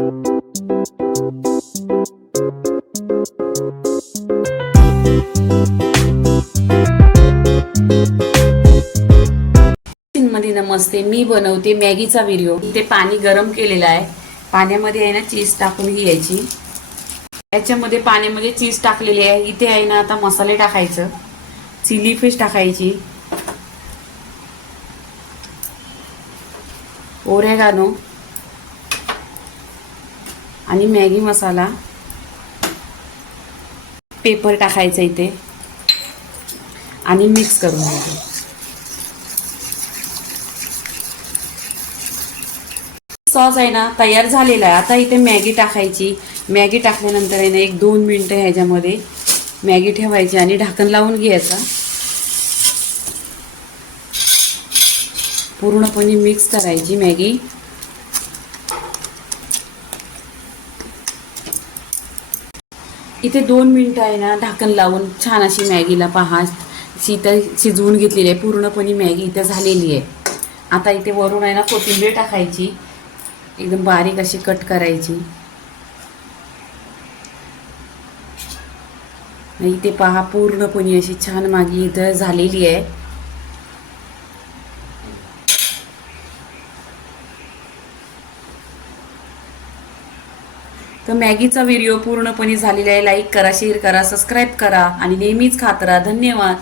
मध्ये नमस्ते, मी बनवते मॅगीचा व्हिडिओ। ते पाणी गरम केलेलं आहे, पाण्यामध्ये आहे ना चीज टाकून घ्यायची। याच्यामध्ये पाण्यामध्ये चीज टाकलेली आहे। इथे आहे ना आता मसाले टाकायचं, चिली फिश टाकायची, ओरेगानो आणि मॅगी मसाला, पेपर टाकायचं इथे आणि मिक्स करून घ्यायचं। सॉस आहे ना तयार झालेला आहे। आता इथे मॅगी टाकायची। मॅगी टाकल्यानंतर आहे ना 1-2 मिनिटं ह्याच्यामध्ये मॅगी ठेवायची आणि ढाकण लावून घ्यायचं। पूर्णपणे मिक्स करायची मॅगी। इथे 2 मिनिटं आहे ना ढाकण लावून छान अशी मॅगीला पहा शिजवून घेतलेली आहे। पूर्णपणे मॅगी इथे झालेली आहे। आता इथे वरून आहे ना कोथिंबीर टाकायची, एकदम बारीक अशी कट करायची। इथे पहा पूर्णपणे अशी छान मॅगी इथं झालेली आहे। तर मॅगीचा व्हिडिओ पूर्णपणे झालेला आहे। लाईक करा, शेअर करा, सबस्क्राईब करा आणि नेहमीच खात राहा। धन्यवाद।